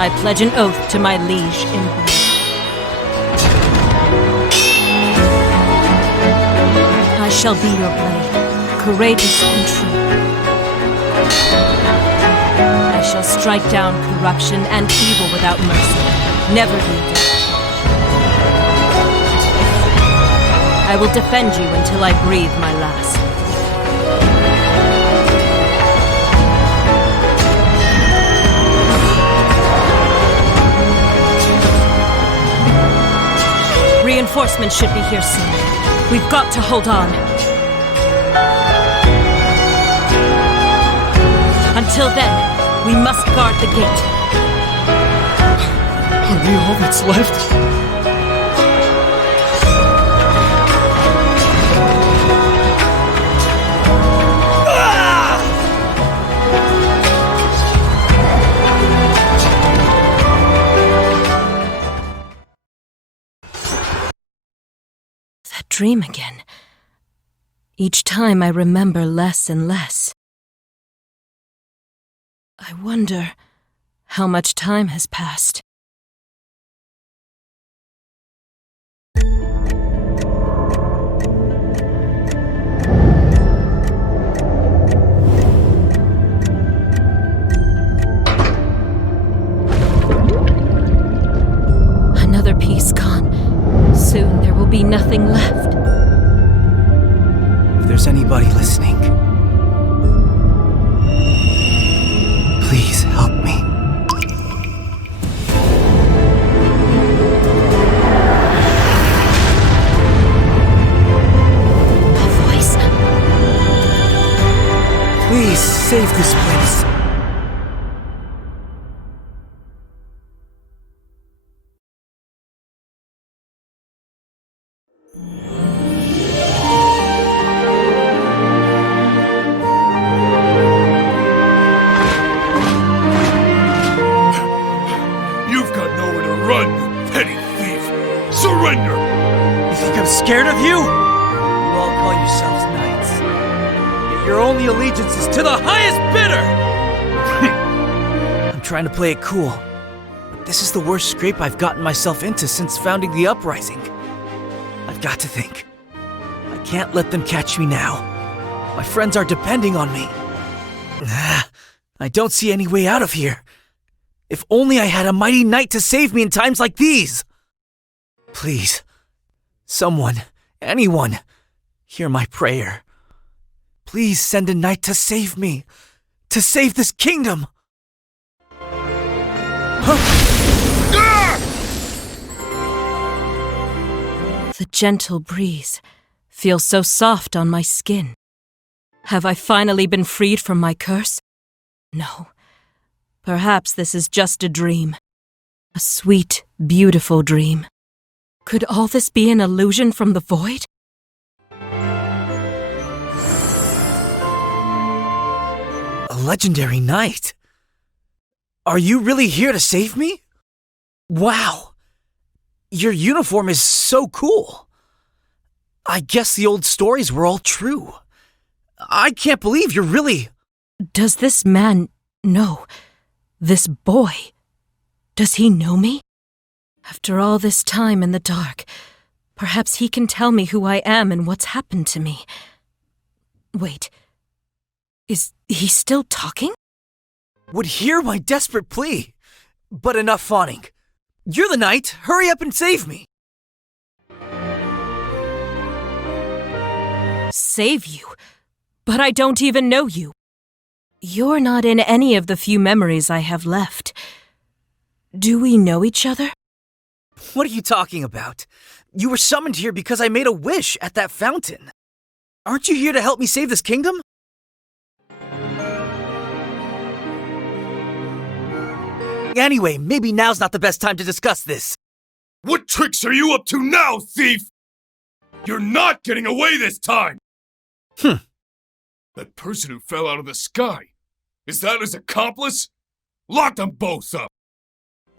I pledge an oath to my liege in blood. I shall be your blade, courageous and true. I shall strike down corruption and evil without mercy, never heed death. I will defend you until I breathe my last. Reinforcements should be here soon. We've got to hold on. Until then, we must guard the gate. Are we all that's left? That dream again. Each time I remember less and less. I wonder how much time has passed. Another piece gone. Soon there will be nothing left. If there's anybody listening, please help me. A voice. Please save this place. Scared of you? You all call yourselves knights. Yet your only allegiance is to the highest bidder! I'm trying to play it cool, but this is the worst scrape I've gotten myself into since founding the uprising. I've got to think. I can't let them catch me now. My friends are depending on me. I don't see any way out of here. If only I had a mighty knight to save me in times like these! Please. Someone, anyone, hear my prayer. Please send a knight to save me, to save this kingdom. The gentle breeze feels so soft on my skin. Have I finally been freed from my curse? No. Perhaps this is just a dream. A sweet, beautiful dream. Could all this be an illusion from the void? A legendary knight? Are you really here to save me? Wow! Your uniform is so cool. I guess the old stories were all true. I can't believe you're really... Does this man know? This boy? Does he know me? After all this time in the dark, perhaps he can tell me who I am and what's happened to me. Wait, is he still talking? Would hear my desperate plea. But enough fawning. You're the knight. Hurry up and save me. Save you? But I don't even know you. You're not in any of the few memories I have left. Do we know each other? What are you talking about? You were summoned here because I made a wish at that fountain. Aren't you here to help me save this kingdom? Anyway, maybe now's not the best time to discuss this. What tricks are you up to now, thief? You're not getting away this time! That person who fell out of the sky, is that his accomplice? Lock them both up!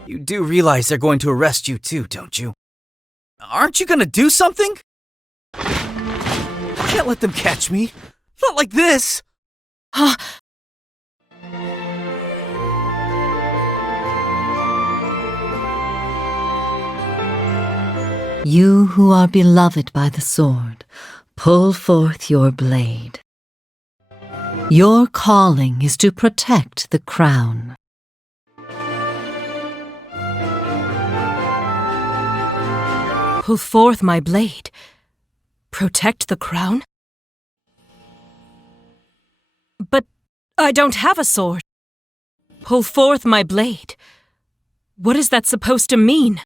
You do realize they're going to arrest you too, don't you? Aren't you gonna do something? I can't let them catch me. Not like this. You who are beloved by the sword, pull forth your blade. Your calling is to protect the crown. Pull forth my blade. Protect the crown? But I don't have a sword. Pull forth my blade. What is that supposed to mean?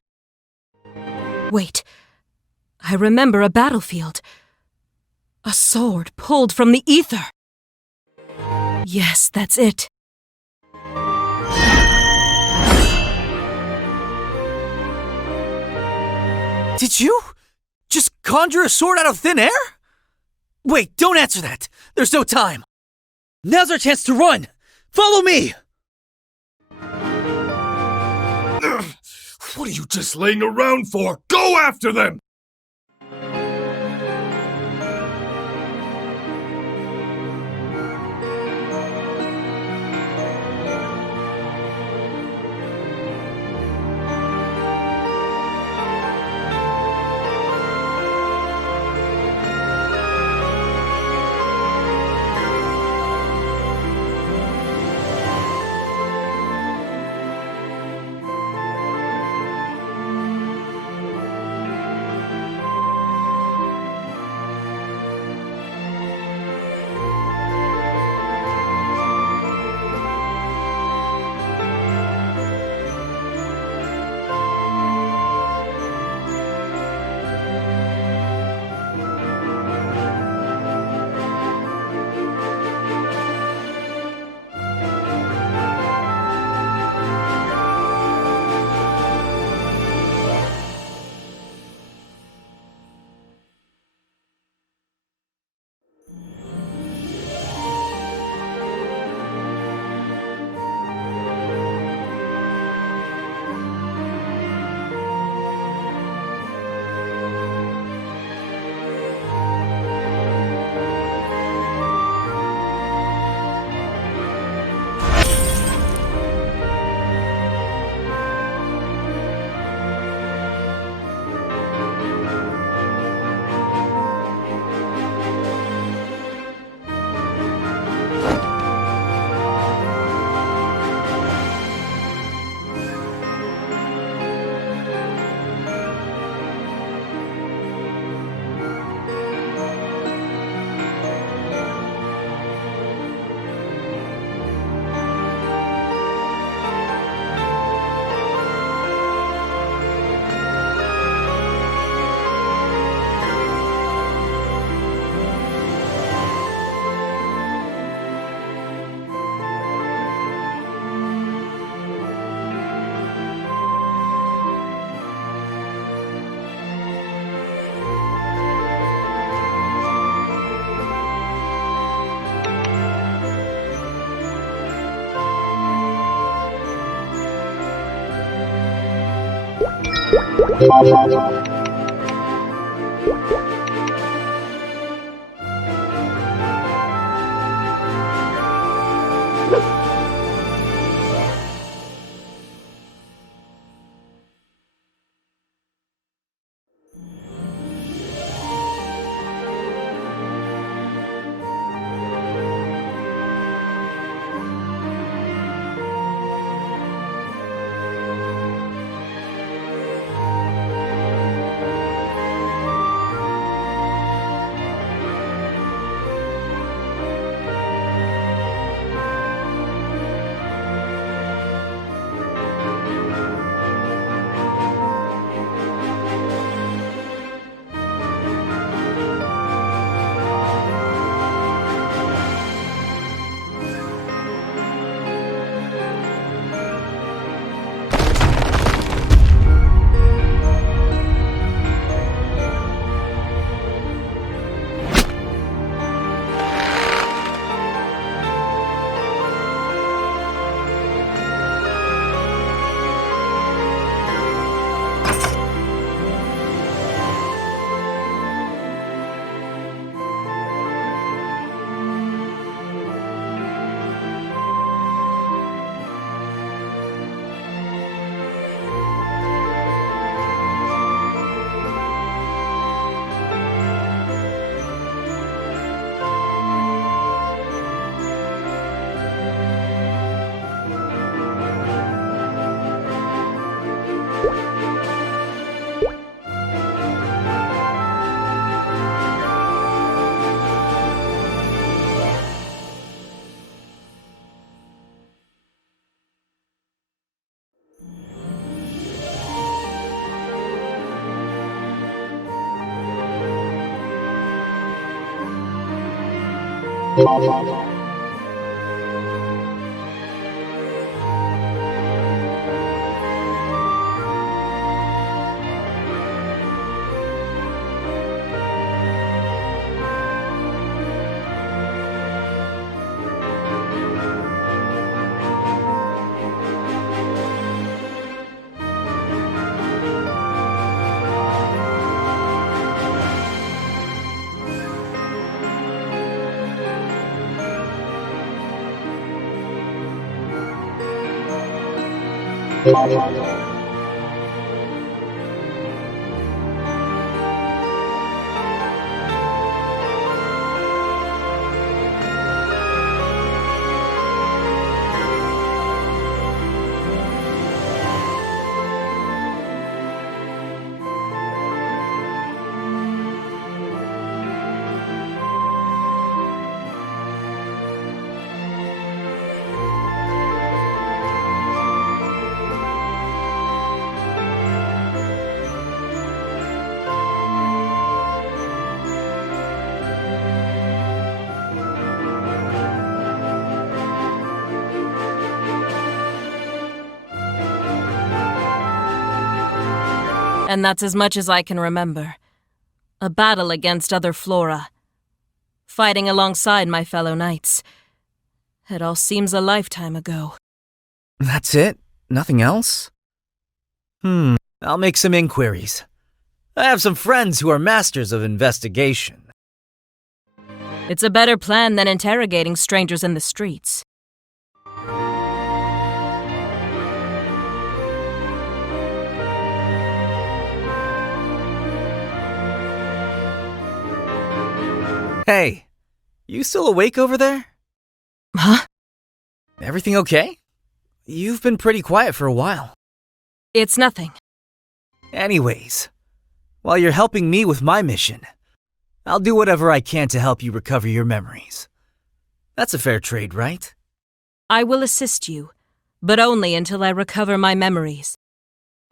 Wait, I remember a battlefield. A sword pulled from the ether. Yes, that's it. Did you just conjure a sword out of thin air? Wait, don't answer that. There's no time. Now's our chance to run. Follow me. Ugh, what are you just laying around for? Go after them! And that's as much as I can remember. A battle against other flora. Fighting alongside my fellow knights. It all seems a lifetime ago. That's it? Nothing else? I'll make some inquiries. I have some friends who are masters of investigation. It's a better plan than interrogating strangers in the streets. Hey, you still awake over there? Huh? Everything okay? You've been pretty quiet for a while. It's nothing. Anyways, while you're helping me with my mission, I'll do whatever I can to help you recover your memories. That's a fair trade, right? I will assist you, but only until I recover my memories.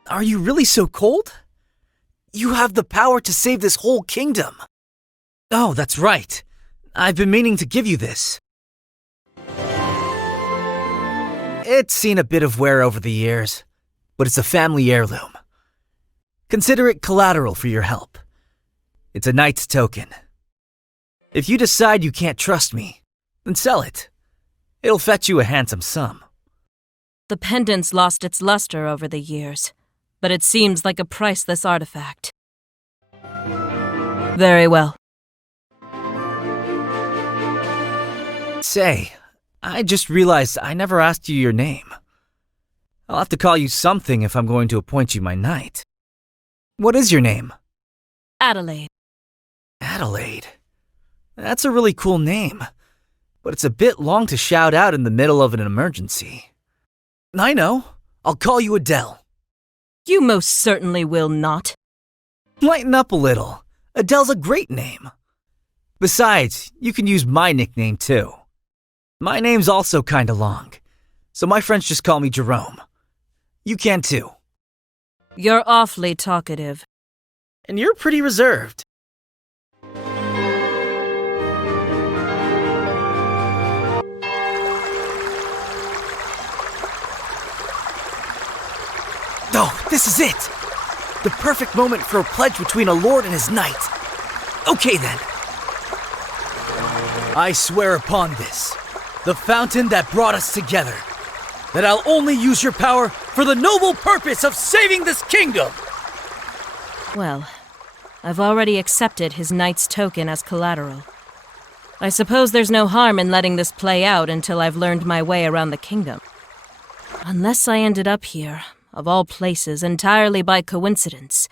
Are you really so cold? You have the power to save this whole kingdom. Oh, that's right. I've been meaning to give you this. It's seen a bit of wear over the years, but it's a family heirloom. Consider it collateral for your help. It's a knight's token. If you decide you can't trust me, then sell it. It'll fetch you a handsome sum. The pendant's lost its luster over the years, but it seems like a priceless artifact. Very well. Say, I just realized I never asked you your name. I'll have to call you something if I'm going to appoint you my knight. What is your name? Adelaide. Adelaide. That's a really cool name, but it's a bit long to shout out in the middle of an emergency. I know. I'll call you Adele. You most certainly will not. Lighten up a little. Adele's a great name. Besides, you can use my nickname too. My name's also kinda long, so my friends just call me Jerome. You can too. You're awfully talkative. And you're pretty reserved. Oh, this is it! The perfect moment for a pledge between a lord and his knight. Okay then. I swear upon this, the fountain that brought us together, that I'll only use your power for the noble purpose of saving this kingdom! Well, I've already accepted his knight's token as collateral. I suppose there's no harm in letting this play out until I've learned my way around the kingdom. Unless I ended up here, of all places, entirely by coincidence,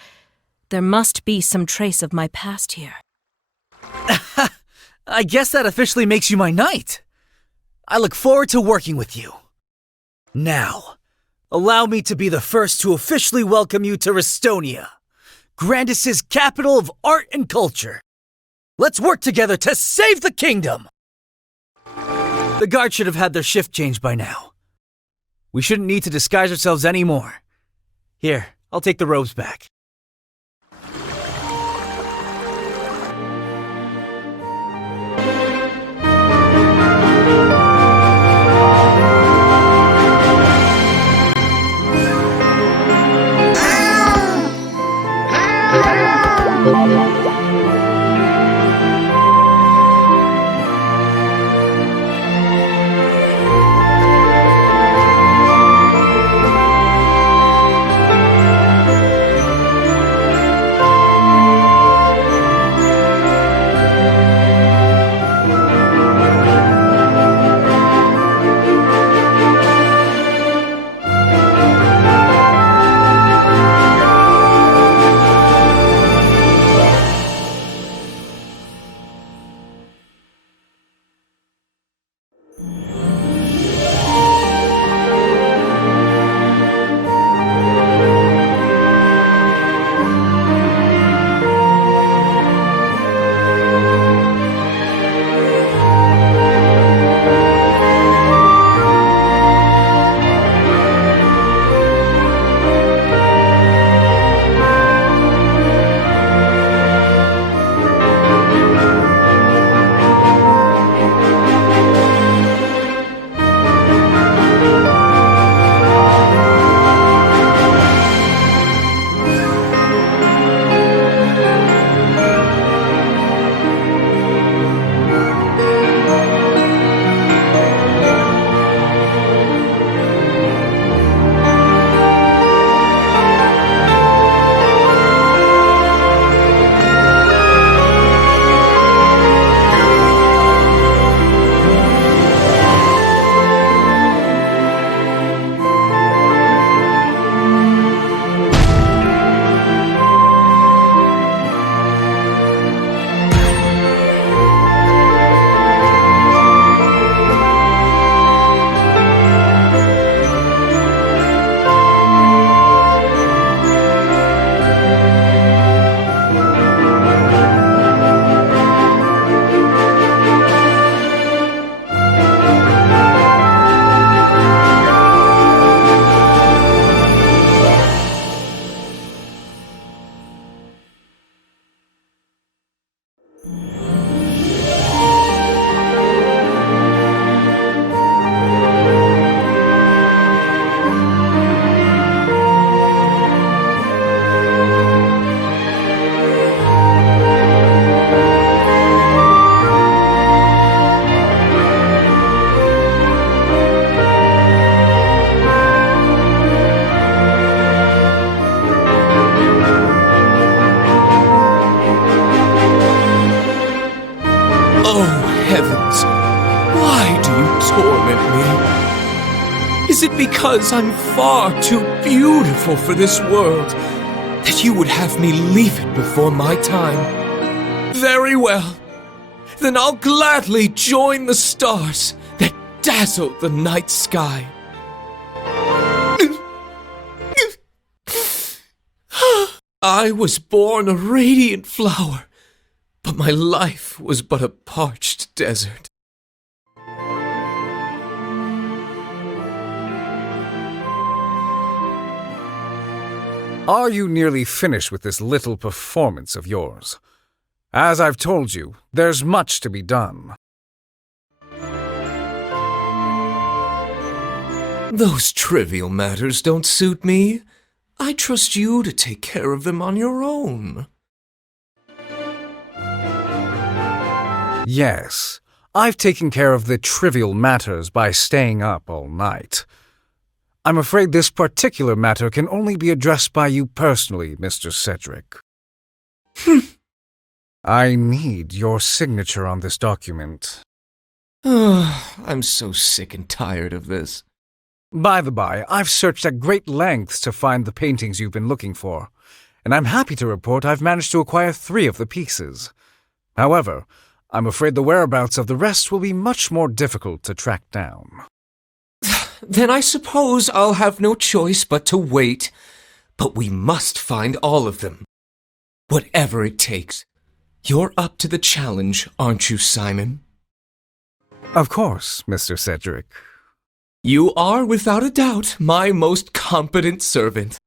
there must be some trace of my past here. I guess that officially makes you my knight. I look forward to working with you. Now, allow me to be the first to officially welcome you to Restonia, Grandis' capital of art and culture. Let's work together to save the kingdom! The guards should have had their shift changed by now. We shouldn't need to disguise ourselves anymore. Here, I'll take the robes back. me? Is it because I'm far too beautiful for this world that you would have me leave it before my time? Very well. Then I'll gladly join the stars that dazzle the night sky. I was born a radiant flower, but my life was but a parched desert. Are you nearly finished with this little performance of yours? As I've told you, there's much to be done. Those trivial matters don't suit me. I trust you to take care of them on your own. Yes, I've taken care of the trivial matters by staying up all night. I'm afraid this particular matter can only be addressed by you personally, Mr. Cedric. I need your signature on this document. I'm so sick and tired of this. By the by, I've searched at great lengths to find the paintings you've been looking for, and I'm happy to report I've managed to acquire 3 of the pieces. However, I'm afraid the whereabouts of the rest will be much more difficult to track down. Then I suppose I'll have no choice but to wait. But we must find all of them. Whatever it takes. You're up to the challenge, aren't you, Simon? Of course, Mr. Cedric. You are, without a doubt, my most competent servant.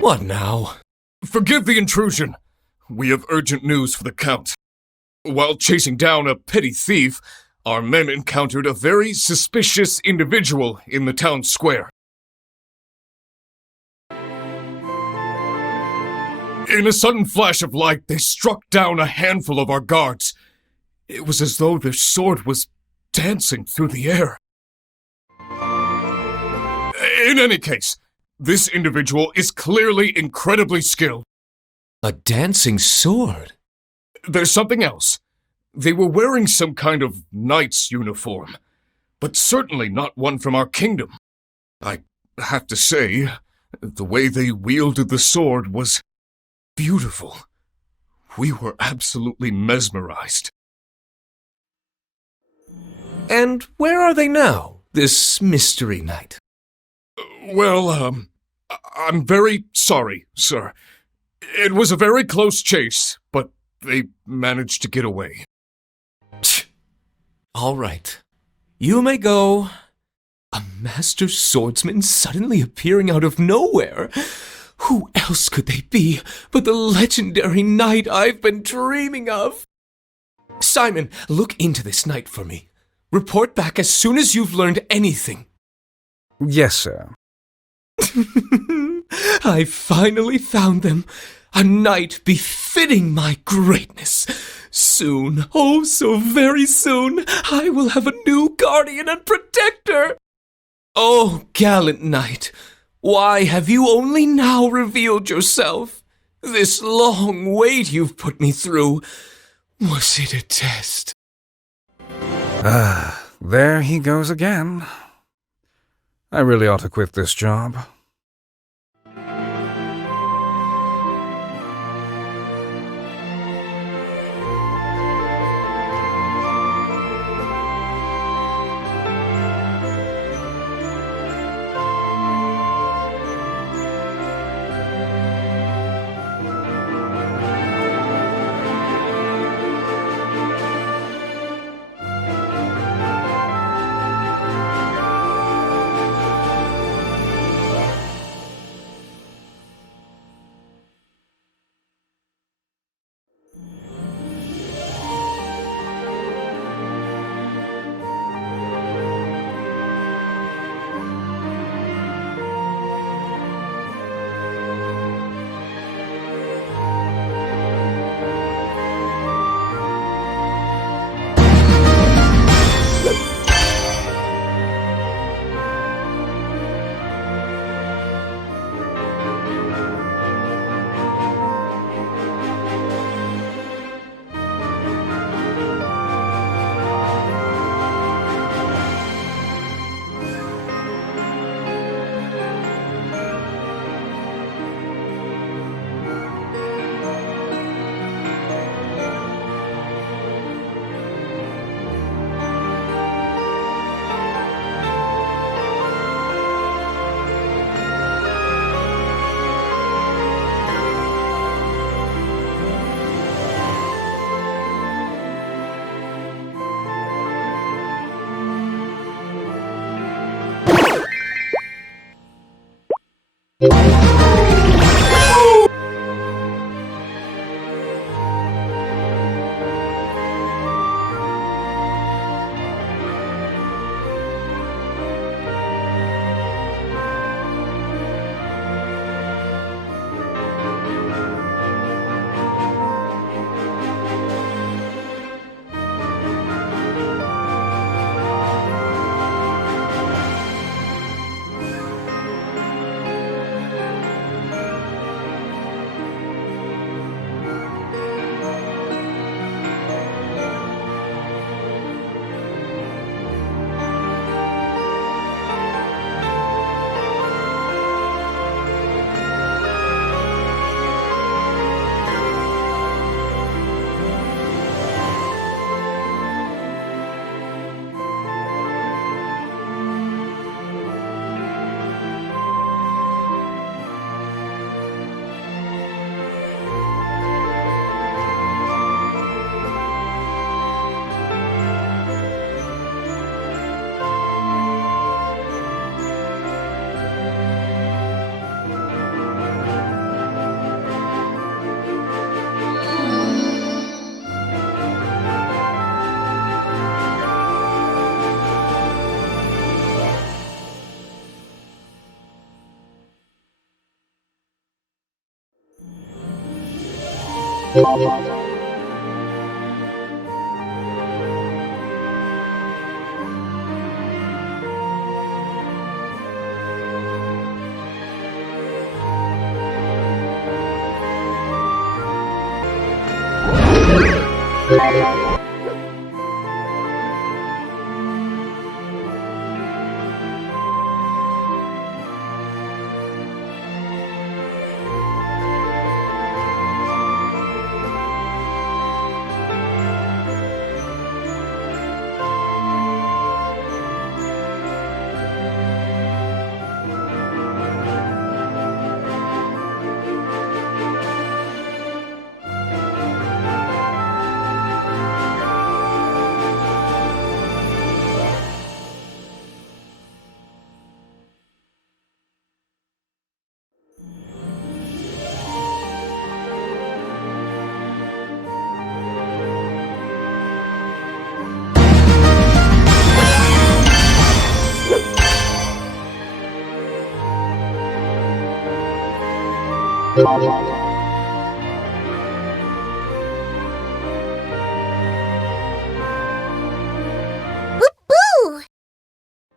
What now? Forgive the intrusion. We have urgent news for the Count. While chasing down a petty thief, our men encountered a very suspicious individual in the town square. In a sudden flash of light, they struck down a handful of our guards. It was as though their sword was dancing through the air. In any case, this individual is clearly incredibly skilled. A dancing sword? There's something else. They were wearing some kind of knight's uniform, but certainly not one from our kingdom. I have to say, the way they wielded the sword was beautiful. We were absolutely mesmerized. And where are they now, this mystery knight? Well, I'm very sorry, sir. It was a very close chase, but they managed to get away. All right. You may go. A master swordsman suddenly appearing out of nowhere. Who else could they be but the legendary knight I've been dreaming of? Simon, look into this knight for me. Report back as soon as you've learned anything. Yes, sir. I finally found them. A knight befitting my greatness. Soon, oh so very soon, I will have a new guardian and protector. Oh, gallant knight, why have you only now revealed yourself? This long wait you've put me through, was it a test? There he goes again. I really ought to quit this job. Boo!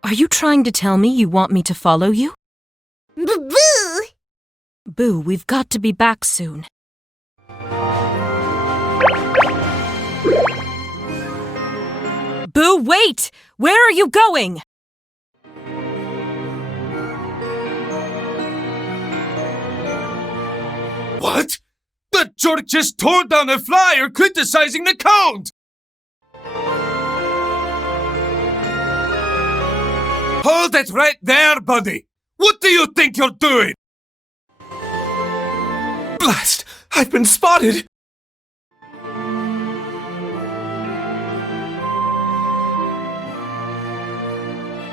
Are you trying to tell me you want me to follow you? Boo! Boo, we've got to be back soon. Boo, wait! Where are you going? What? The jerk just tore down a flyer criticizing the Count! Hold it right there, buddy! What do you think you're doing? Blast! I've been spotted!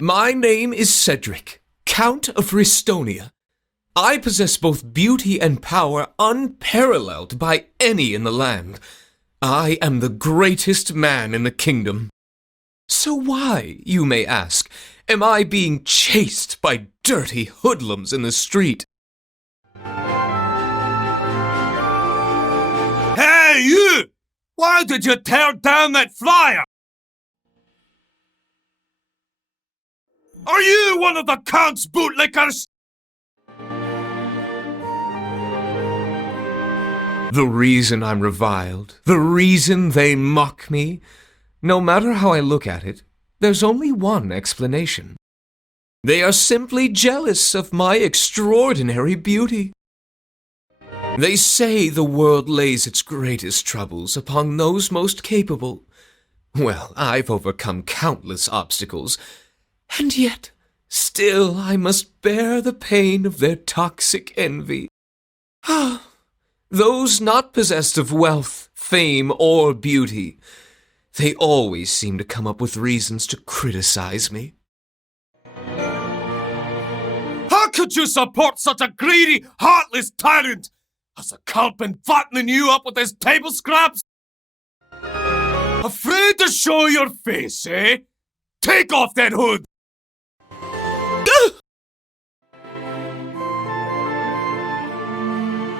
My name is Cedric, Count of Ristonia. I possess both beauty and power unparalleled by any in the land. I am the greatest man in the kingdom. So why, you may ask, am I being chased by dirty hoodlums in the street? Hey, you! Why did you tear down that flyer? Are you one of the Count's bootlickers? The reason I'm reviled, the reason they mock me, no matter how I look at it, there's only one explanation. They are simply jealous of my extraordinary beauty. They say the world lays its greatest troubles upon those most capable. Well, I've overcome countless obstacles, and yet, still I must bear the pain of their toxic envy. Ah, those not possessed of wealth, fame, or beauty, they always seem to come up with reasons to criticize me. How could you support such a greedy, heartless tyrant? Has the Count been fattening you up with his table scraps? Afraid to show your face, eh? Take off that hood!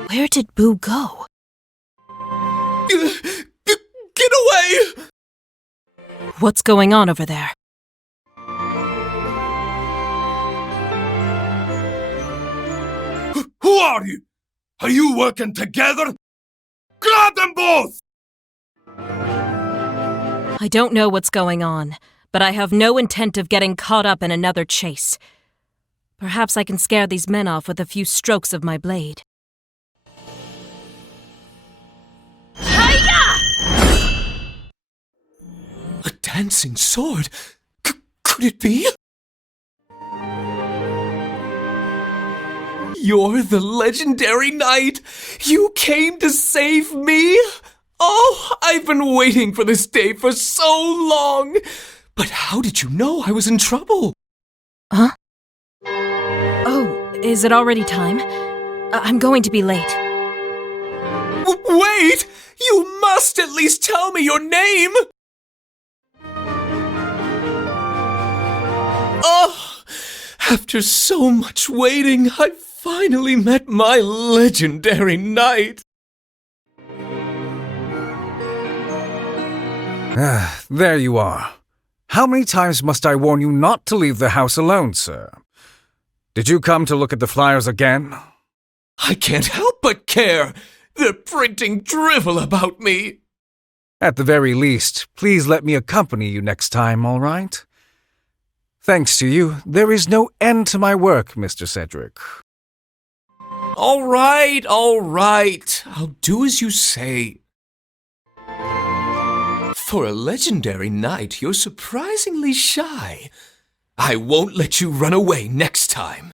Where did Boo go? Get away! What's going on over there? Who are you? Are you working together? Grab them both! I don't know what's going on, but I have no intent of getting caught up in another chase. Perhaps I can scare these men off with a few strokes of my blade. A dancing sword? Could it be? You're the legendary knight! You came to save me! Oh, I've been waiting for this day for so long! But how did you know I was in trouble? Huh? Oh, is it already time? I'm going to be late. Wait! You must at least tell me your name! Oh, after so much waiting, I finally met my legendary knight. There you are. How many times must I warn you not to leave the house alone, sir? Did you come to look at the flyers again? I can't help but care. They're printing drivel about me. At the very least, please let me accompany you next time, all right? Thanks to you, there is no end to my work, Mr. Cedric. All right. I'll do as you say. For a legendary knight, you're surprisingly shy. I won't let you run away next time.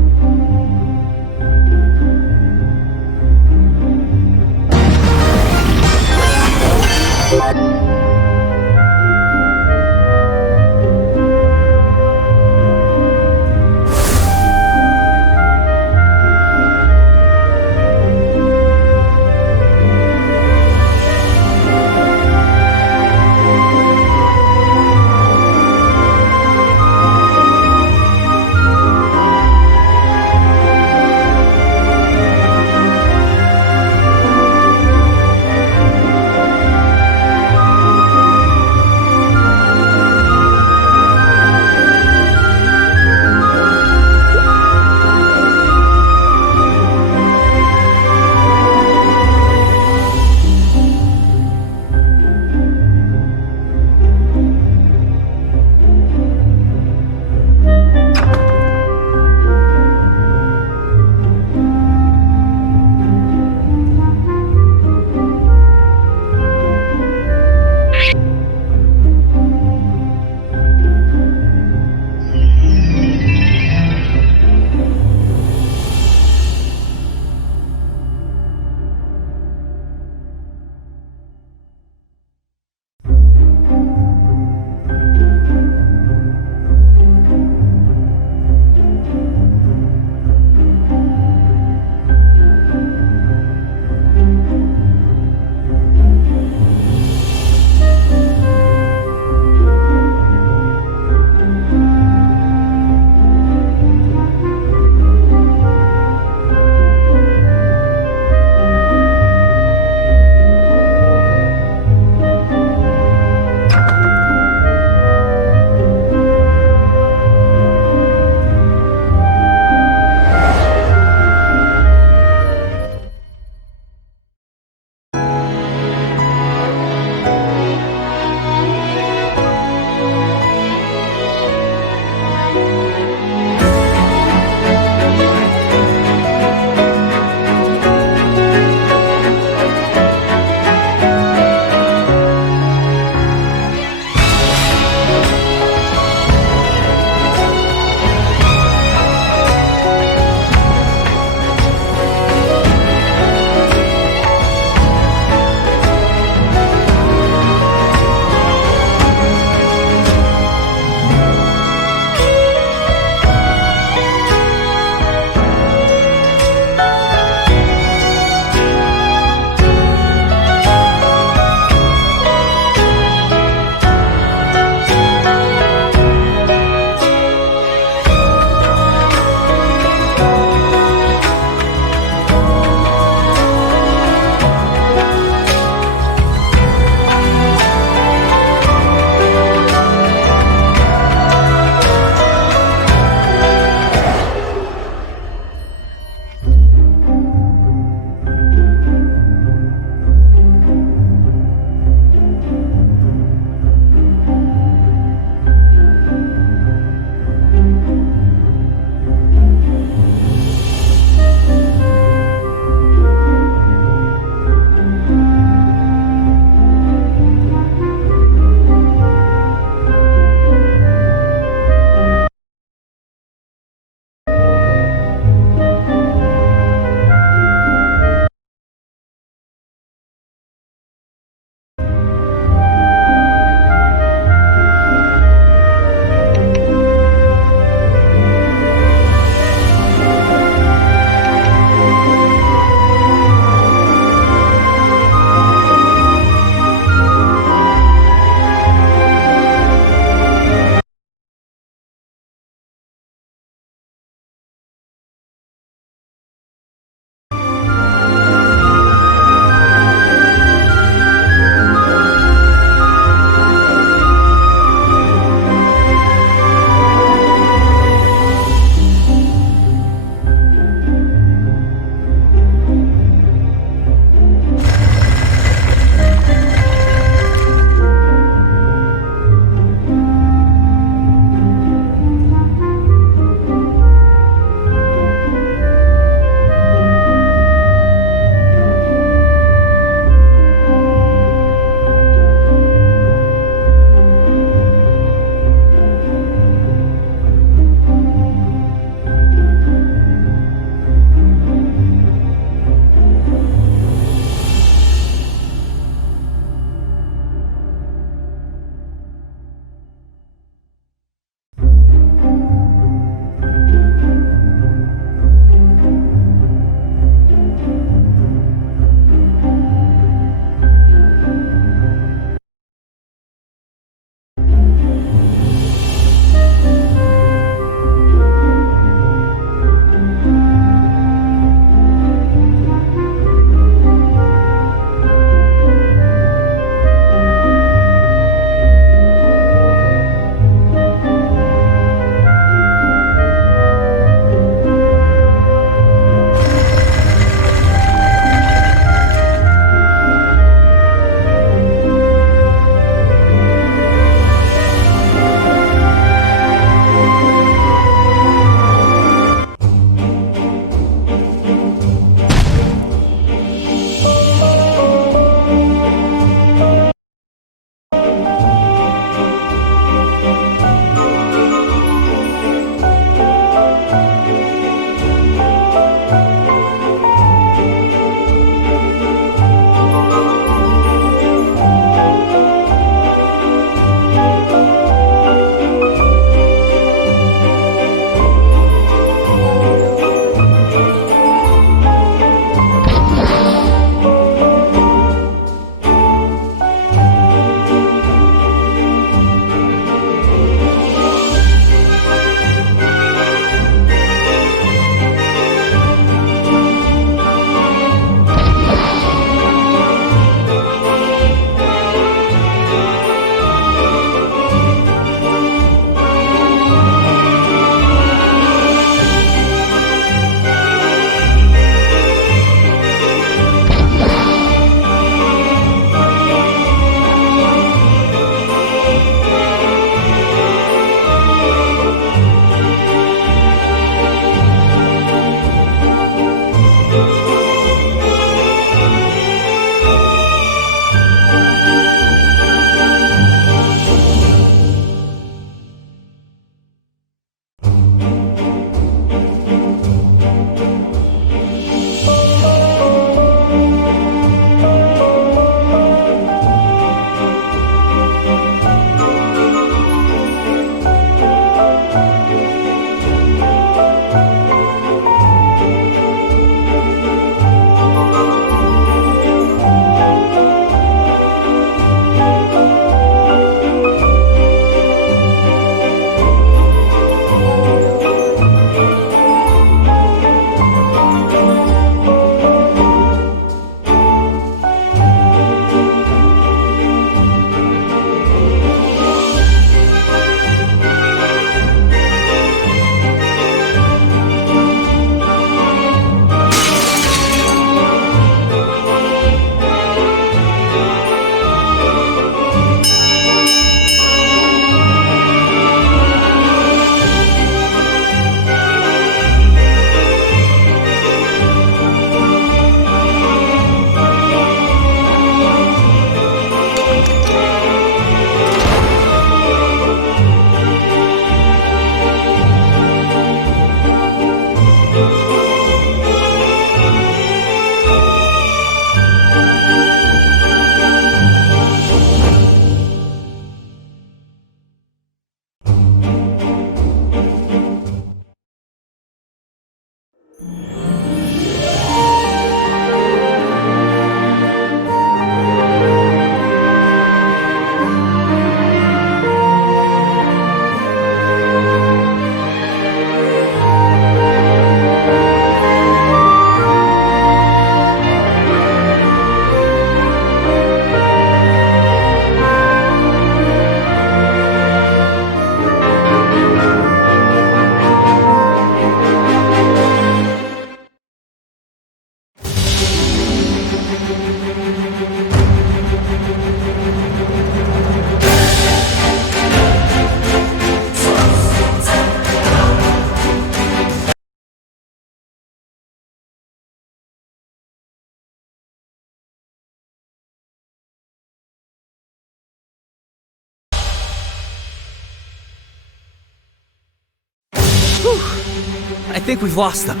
I think we've lost them.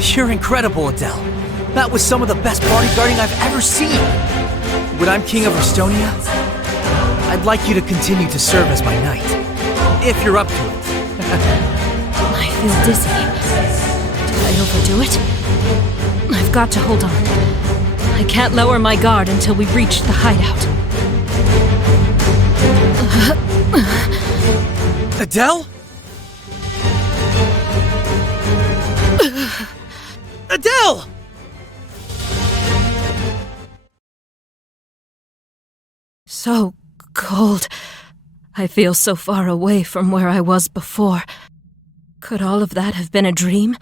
You're incredible, Adele. That was some of the best bodyguarding I've ever seen. When I'm king of Estonia, I'd like you to continue to serve as my knight. If you're up to it. I feel dizzy. Did I overdo it? I've got to hold on. I can't lower my guard until we reach the hideout. Adele? Adele! So cold. I feel so far away from where I was before. Could all of that have been a dream?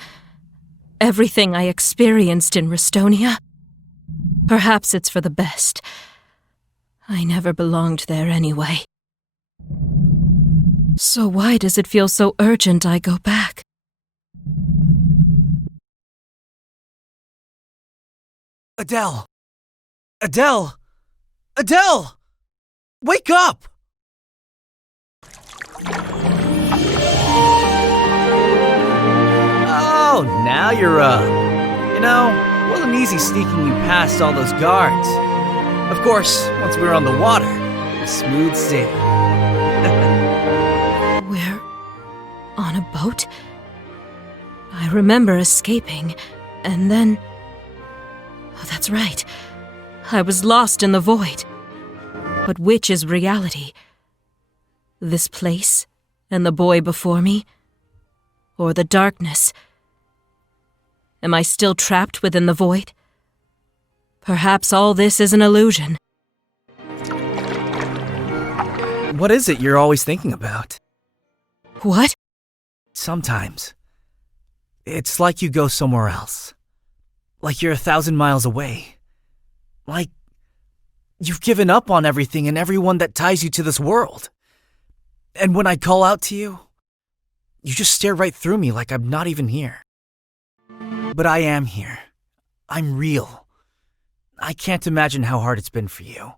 Everything I experienced in Restonia? Perhaps it's for the best. I never belonged there anyway. So why does it feel so urgent I go back? Adele! Adele! Adele! Wake up! Oh, now you're up. You know, it wasn't easy sneaking you past all those guards. Of course, once we were on the water, smooth sailing. We're on a boat? I remember escaping, and then... Oh, that's right. I was lost in the void. But which is reality? This place, and the boy before me? Or the darkness? Am I still trapped within the void? Perhaps all this is an illusion. What is it you're always thinking about? What? Sometimes. It's like you go somewhere else. Like you're 1,000 miles away. Like you've given up on everything and everyone that ties you to this world. And when I call out to you, you just stare right through me like I'm not even here. But I am here. I'm real. I can't imagine how hard it's been for you,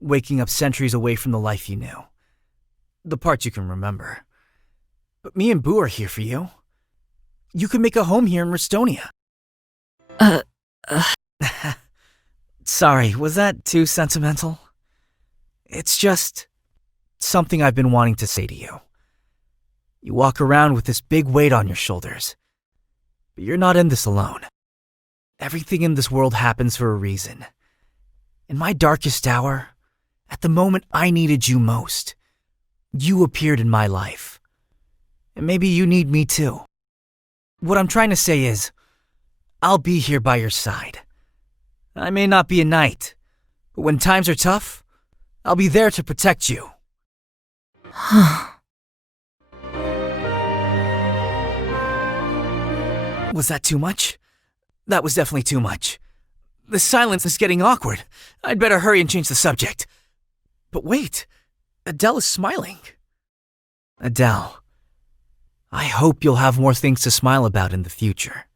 waking up centuries away from the life you knew. The parts you can remember. But me and Boo are here for you. You can make a home here in Restonia. Sorry, was that too sentimental? It's just something I've been wanting to say to you. You walk around with this big weight on your shoulders. But you're not in this alone. Everything in this world happens for a reason. In my darkest hour, at the moment I needed you most, you appeared in my life. And maybe you need me too. What I'm trying to say is, I'll be here by your side. I may not be a knight, but when times are tough, I'll be there to protect you. Was that too much? That was definitely too much. The silence is getting awkward. I'd better hurry and change the subject. But wait, Adele is smiling. Adele, I hope you'll have more things to smile about in the future.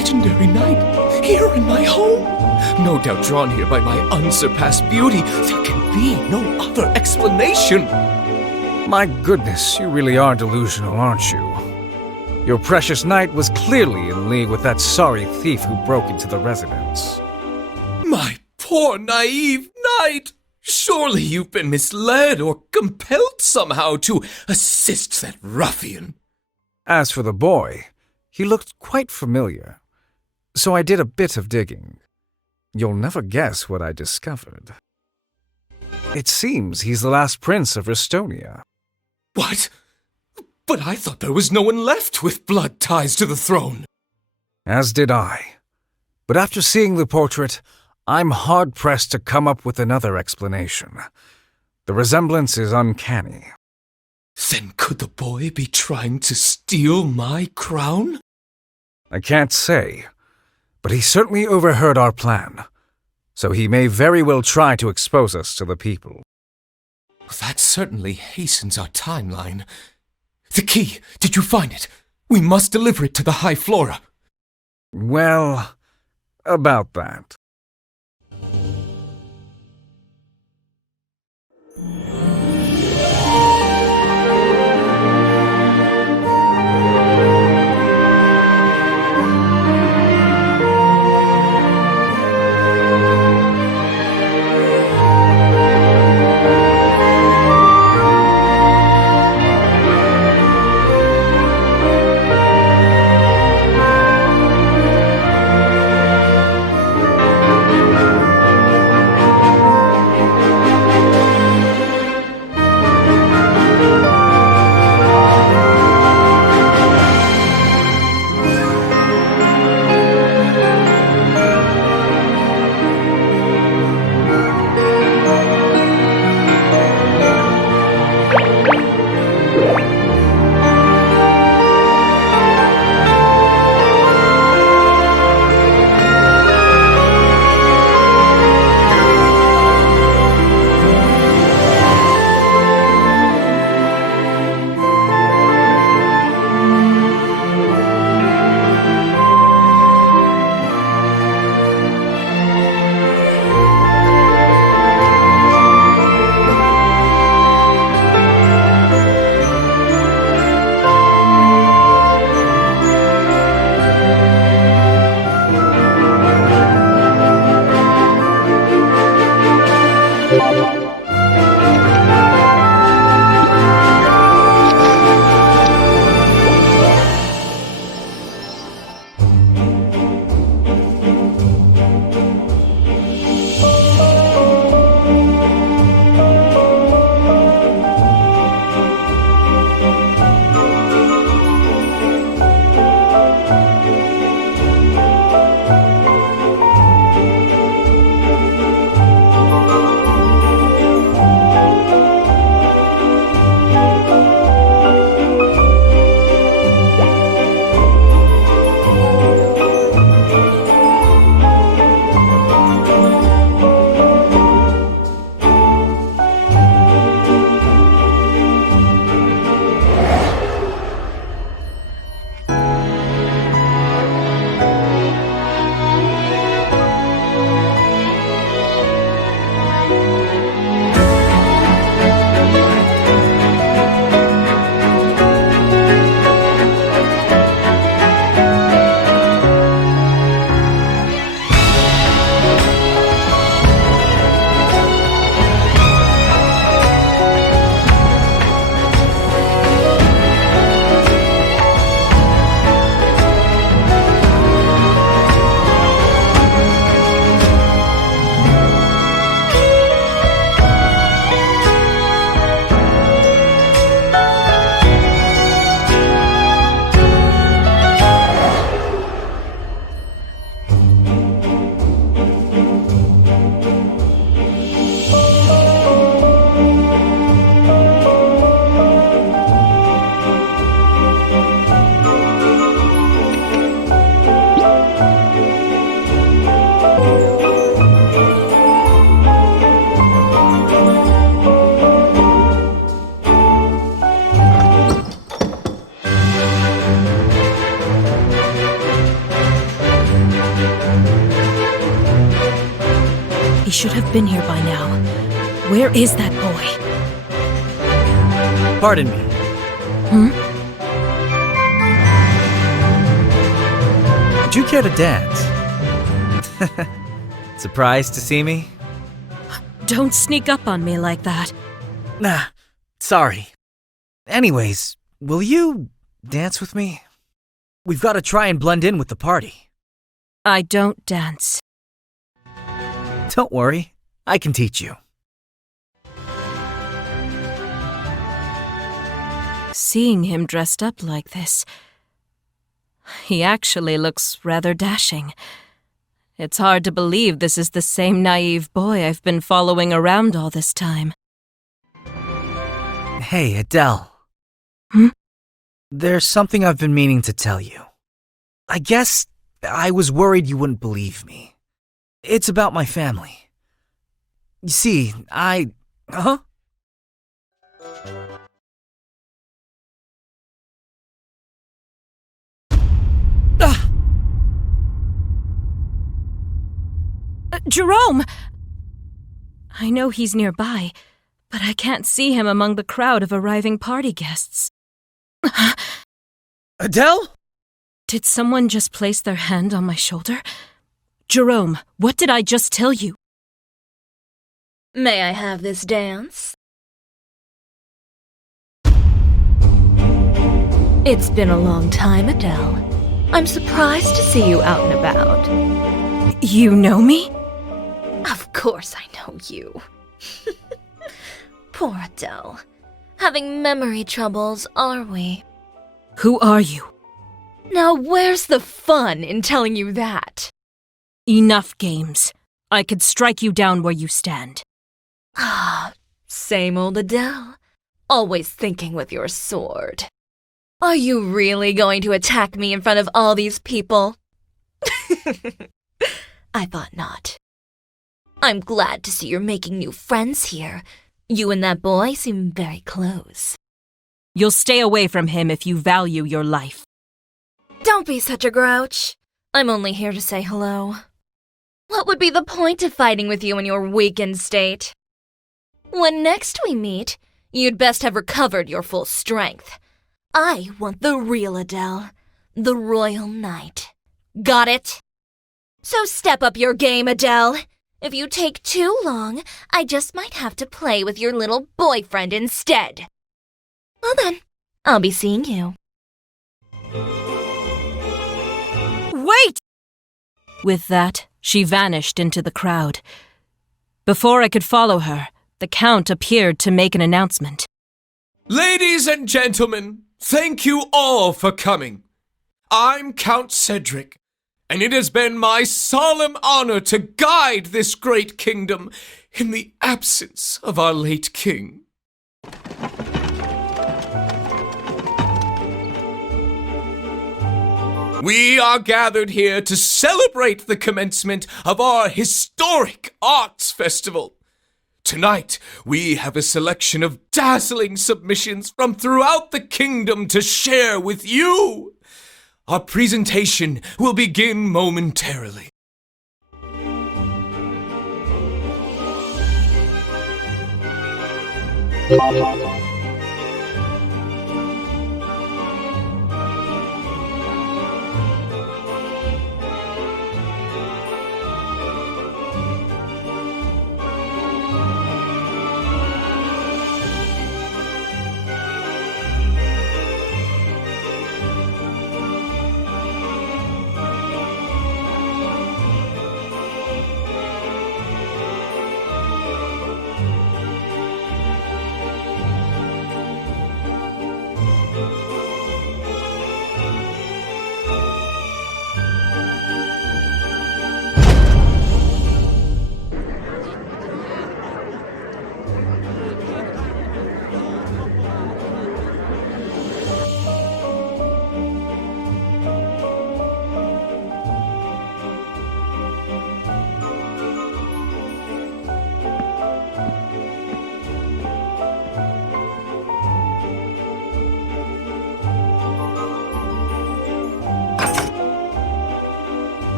legendary knight, here in my home. No doubt drawn here by my unsurpassed beauty, there can be no other explanation. My goodness, you really are delusional, aren't you? Your precious knight was clearly in league with that sorry thief who broke into the residence. My poor naive knight! Surely you've been misled or compelled somehow to assist that ruffian. As for the boy, he looked quite familiar, so I did a bit of digging. You'll never guess what I discovered. It seems he's the last prince of Estonia. What? But I thought there was no one left with blood ties to the throne. As did I. But after seeing the portrait, I'm hard-pressed to come up with another explanation. The resemblance is uncanny. Then could the boy be trying to steal my crown? I can't say, but he certainly overheard our plan, so he may very well try to expose us to the people. That certainly hastens our timeline. The key, did you find it? We must deliver it to the High Flora. Well, about that. He should have been here by now. Where is that boy? Pardon me. Would you care to dance? Surprised to see me? Don't sneak up on me like that. Nah, sorry. Anyways, will you dance with me? We've got to try and blend in with the party. I don't dance. Don't worry, I can teach you. Seeing him dressed up like this, he actually looks rather dashing. It's hard to believe this is the same naive boy I've been following around all this time. Hey, Adele. There's something I've been meaning to tell you. I guess I was worried you wouldn't believe me. It's about my family. You see, Jerome! I know he's nearby, but I can't see him among the crowd of arriving party guests. Adele? Did someone just place their hand on my shoulder? Jerome, what did I just tell you? May I have this dance? It's been a long time, Adele. I'm surprised to see you out and about. You know me? Of course I know you. Poor Adele. Having memory troubles, are we? Who are you? Now where's the fun in telling you that? Enough games. I could strike you down where you stand. Ah, same old Adele. Always thinking with your sword. Are you really going to attack me in front of all these people? I thought not. I'm glad to see you're making new friends here. You and that boy seem very close. You'll stay away from him if you value your life. Don't be such a grouch. I'm only here to say hello. What would be the point of fighting with you in your weakened state? When next we meet, you'd best have recovered your full strength. I want the real Adele, the Royal Knight. Got it? So step up your game, Adele. If you take too long, I just might have to play with your little boyfriend instead. Well then, I'll be seeing you. Wait! With that, she vanished into the crowd. Before I could follow her, the Count appeared to make an announcement. Ladies and gentlemen, thank you all for coming. I'm Count Cedric, and it has been my solemn honor to guide this great kingdom in the absence of our late king. We are gathered here to celebrate the commencement of our historic arts festival. Tonight, we have a selection of dazzling submissions from throughout the kingdom to share with you. Our presentation will begin momentarily.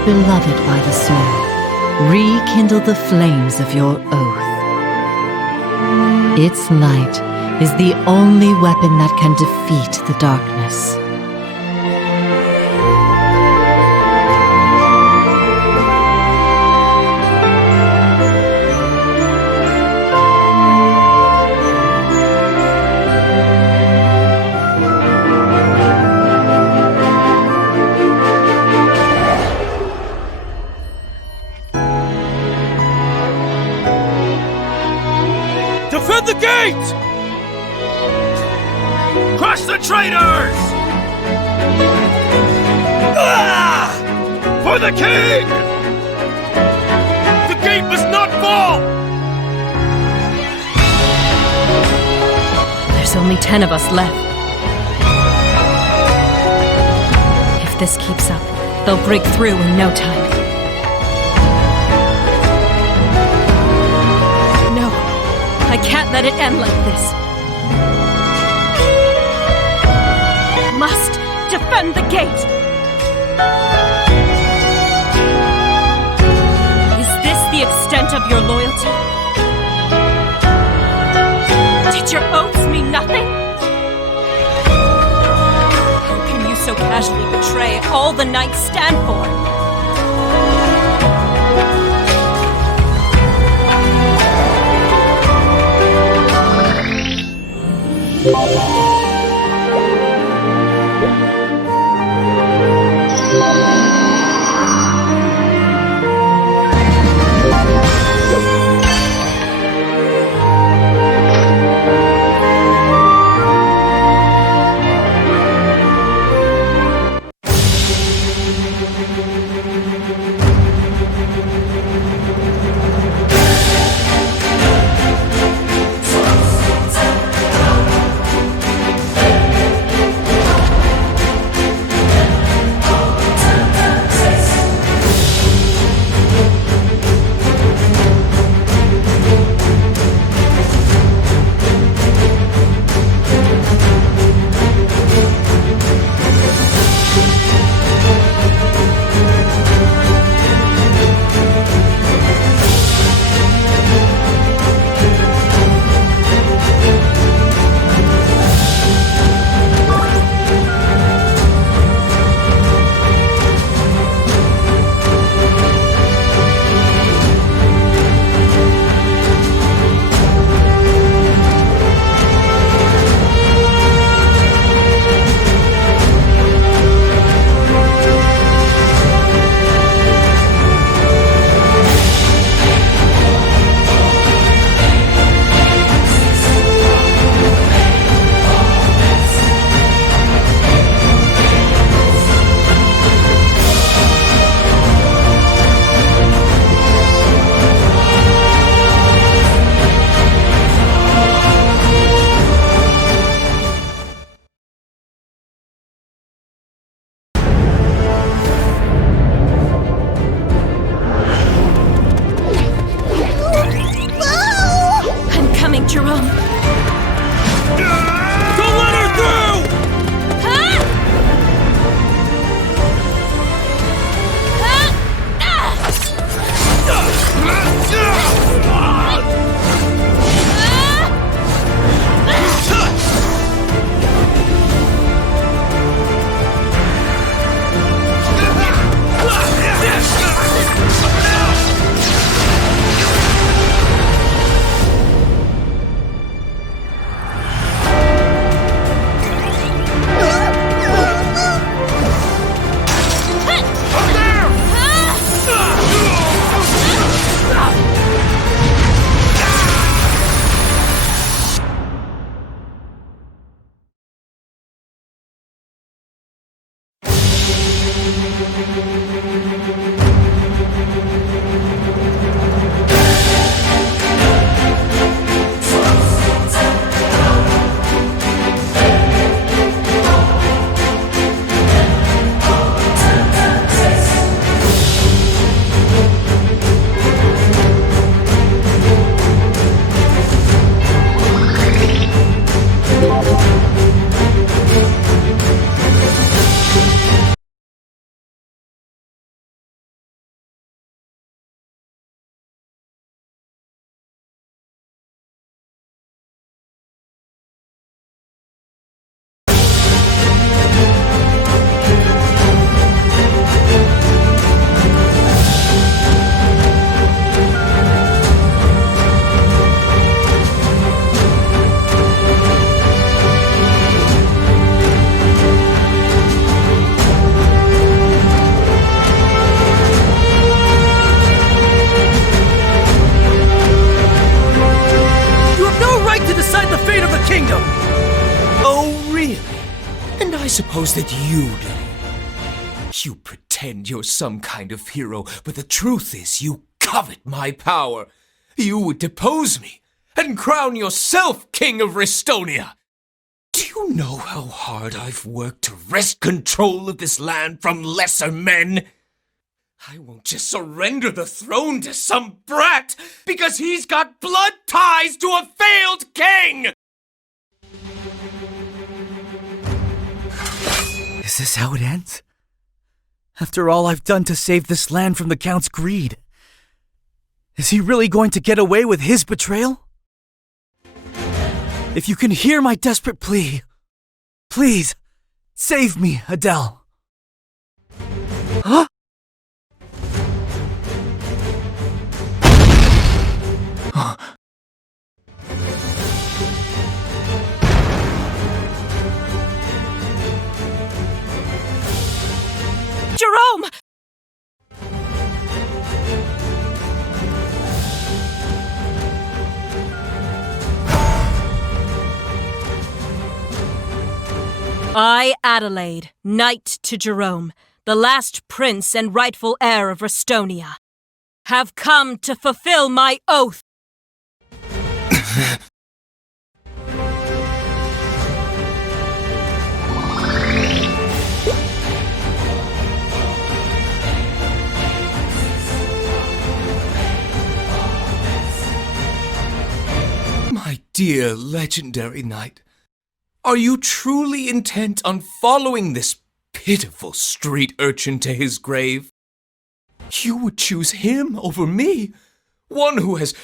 are beloved by the sword, rekindle the flames of your oath. Its light is the only weapon that can defeat the darkness. Defend the gate! Crush the traitors! Ah! For the king! The gate must not fall! There's only 10 of us left. If this keeps up, they'll break through in no time. I can't let it end like this. Must defend the gate. Is this the extent of your loyalty? Did your oaths mean nothing? How can you so casually betray all the knights stand for? Jerome! Don't let her through! Suppose that you do. You pretend you're some kind of hero, but the truth is you covet my power. You would depose me and crown yourself King of Restonia. Do you know how hard I've worked to wrest control of this land from lesser men? I won't just surrender the throne to some brat because he's got blood ties to a failed king! Is this how it ends? After all I've done to save this land from the Count's greed? Is he really going to get away with his betrayal? If you can hear my desperate plea, please, save me, Adele. Huh? Jerome! I, Adelaide, knight to Jerome, the last prince and rightful heir of Restonia, have come to fulfill my oath. My dear legendary knight, are you truly intent on following this pitiful street urchin to his grave? You would choose him over me, one who has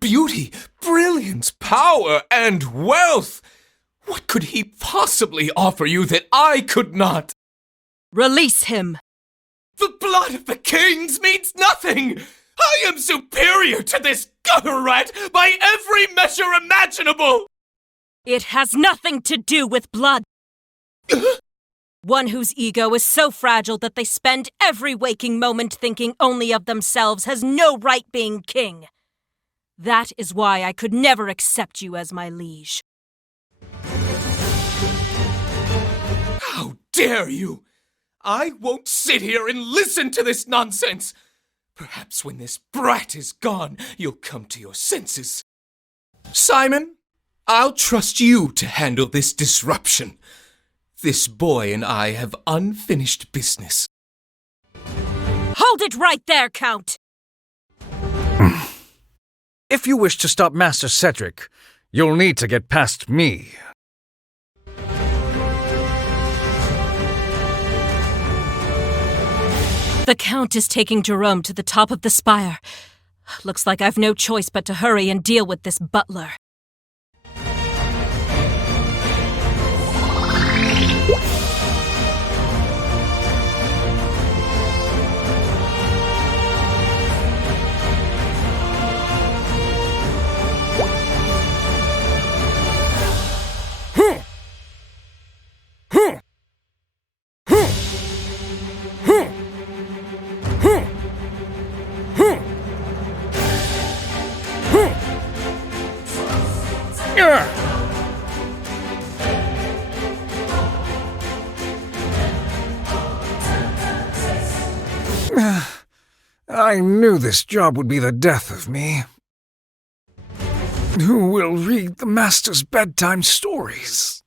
beauty, brilliance, power, and wealth. What could he possibly offer you that I could not? Release him! The blood of the kings means nothing! I am superior to this gutter rat by every measure imaginable! It has nothing to do with blood. One whose ego is so fragile that they spend every waking moment thinking only of themselves has no right being king. That is why I could never accept you as my liege. How dare you! I won't sit here and listen to this nonsense! Perhaps when this brat is gone, you'll come to your senses. Simon, I'll trust you to handle this disruption. This boy and I have unfinished business. Hold it right there, Count! If you wish to stop Master Cedric, You'll need to get past me. The Count is taking Jerome to the top of the spire. Looks like I've no choice but to hurry and deal with this butler. I knew this job would be the death of me. Who will read the Master's bedtime stories?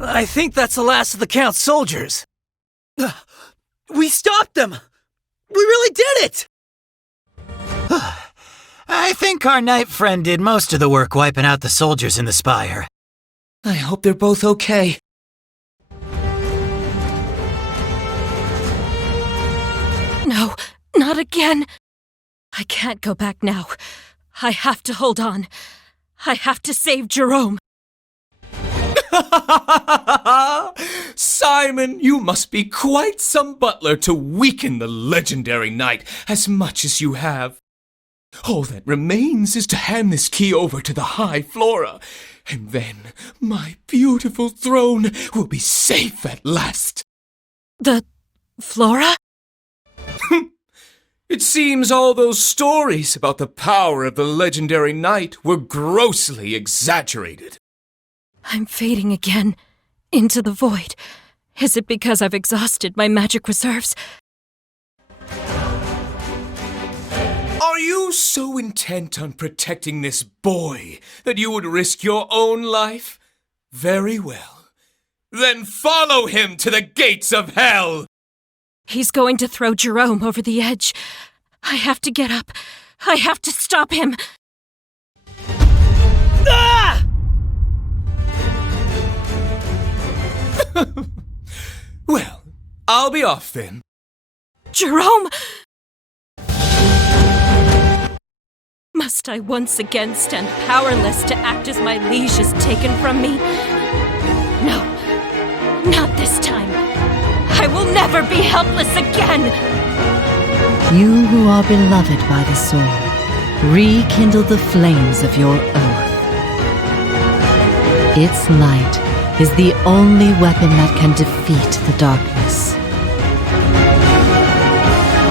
I think that's the last of the Count's soldiers. We stopped them! We really did it! I think our knight friend did most of the work wiping out the soldiers in the spire. I hope they're both okay. No, not again. I can't go back now. I have to hold on. I have to save Jerome. Simon, you must be quite some butler to weaken the legendary knight as much as you have. All that remains is to hand this key over to the High Flora, and then my beautiful throne will be safe at last. The Flora? It seems all those stories about the power of the legendary knight were grossly exaggerated. I'm fading again, into the void. Is it because I've exhausted my magic reserves? Are you so intent on protecting this boy that you would risk your own life? Very well. Then follow him to the gates of hell! He's going to throw Jerome over the edge. I have to get up. I have to stop him. Ah! Well, I'll be off then. Jerome! Must I once again stand powerless to act as my liege is taken from me? No, not this time. I will never be helpless again! You who are beloved by the sword, rekindle the flames of your oath. Its light is the only weapon that can defeat the darkness.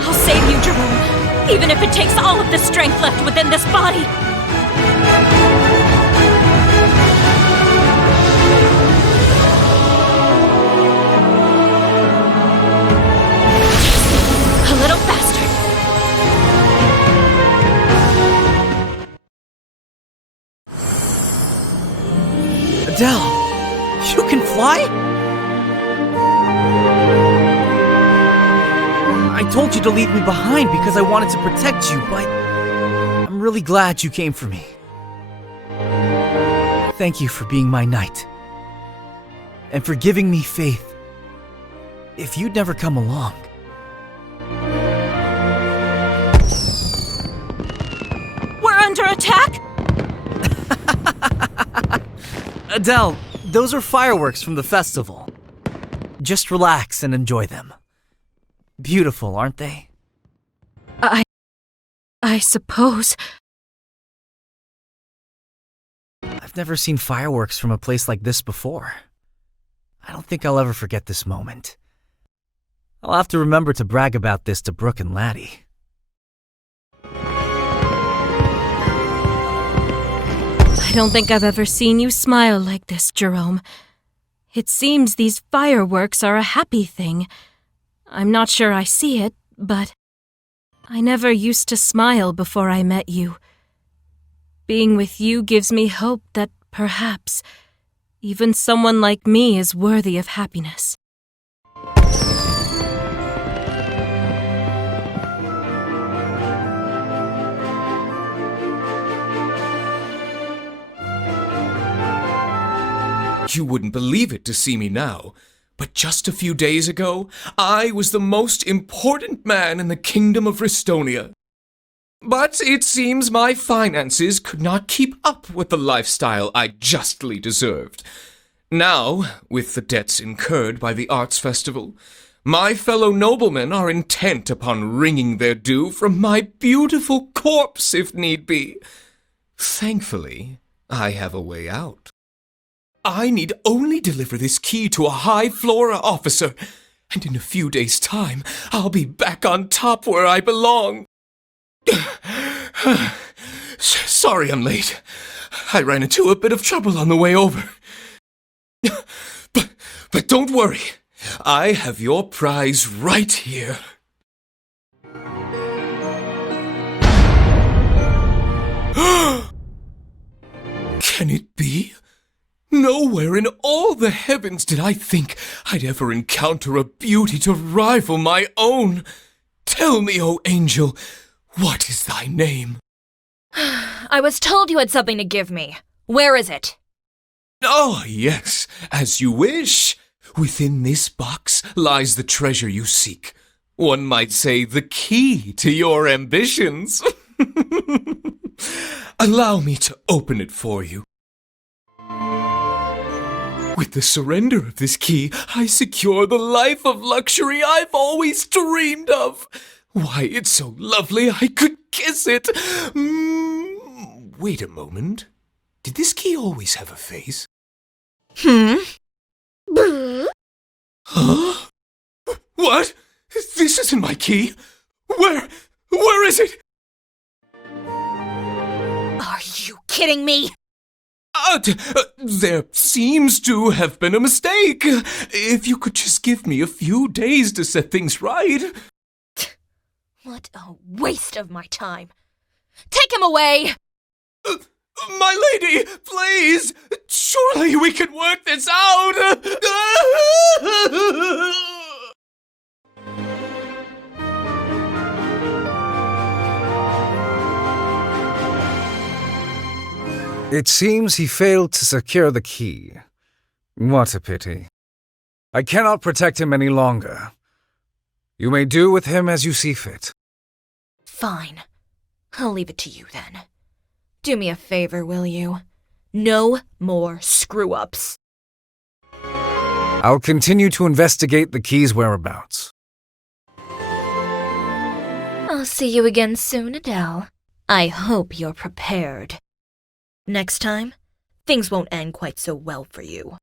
I'll save you, Jerome, even if it takes all of the strength left within this body. A little faster. Adele, you can fly? I told you to leave me behind because I wanted to protect you, but I'm really glad you came for me. Thank you for being my knight. And for giving me faith. If you'd never come along... We're under attack? Adele, those are fireworks from the festival. Just relax and enjoy them. Beautiful, aren't they? I suppose. I've never seen fireworks from a place like this before. I don't think I'll ever forget this moment. I'll have to remember to brag about this to Brooke and Laddie. I don't think I've ever seen you smile like this, Jerome. It seems these fireworks are a happy thing. I'm not sure I see it, but I never used to smile before I met you. Being with you gives me hope that perhaps even someone like me is worthy of happiness. You wouldn't believe it to see me now, but just a few days ago, I was the most important man in the kingdom of Ristonia. But it seems my finances could not keep up with the lifestyle I justly deserved. Now, with the debts incurred by the Arts Festival, my fellow noblemen are intent upon wringing their due from my beautiful corpse, if need be. Thankfully, I have a way out. I need only deliver this key to a high Flora officer, and in a few days' time, I'll be back on top where I belong. Sorry I'm late. I ran into a bit of trouble on the way over. But don't worry. I have your prize right here. Can it be? Nowhere in all the heavens did I think I'd ever encounter a beauty to rival my own. Tell me, O angel, what is thy name? I was told you had something to give me. Where is it? Oh, yes, as you wish. Within this box lies the treasure you seek. One might say the key to your ambitions. Allow me to open it for you. With the surrender of this key, I secure the life of luxury I've always dreamed of. Why, it's so lovely I could kiss it. Wait a moment. Did this key always have a face? Boo. Huh? What? This isn't my key. Where is it? Are you kidding me? There seems to have been a mistake. If you could just give me a few days to set things right. What a waste of my time. Take him away! My lady, please! Surely we can work this out! It seems he failed to secure the key. What a pity. I cannot protect him any longer. You may do with him as you see fit. Fine. I'll leave it to you then. Do me a favor, will you? No more screw-ups. I'll continue to investigate the key's whereabouts. I'll see you again soon, Adele. I hope you're prepared. Next time, things won't end quite so well for you.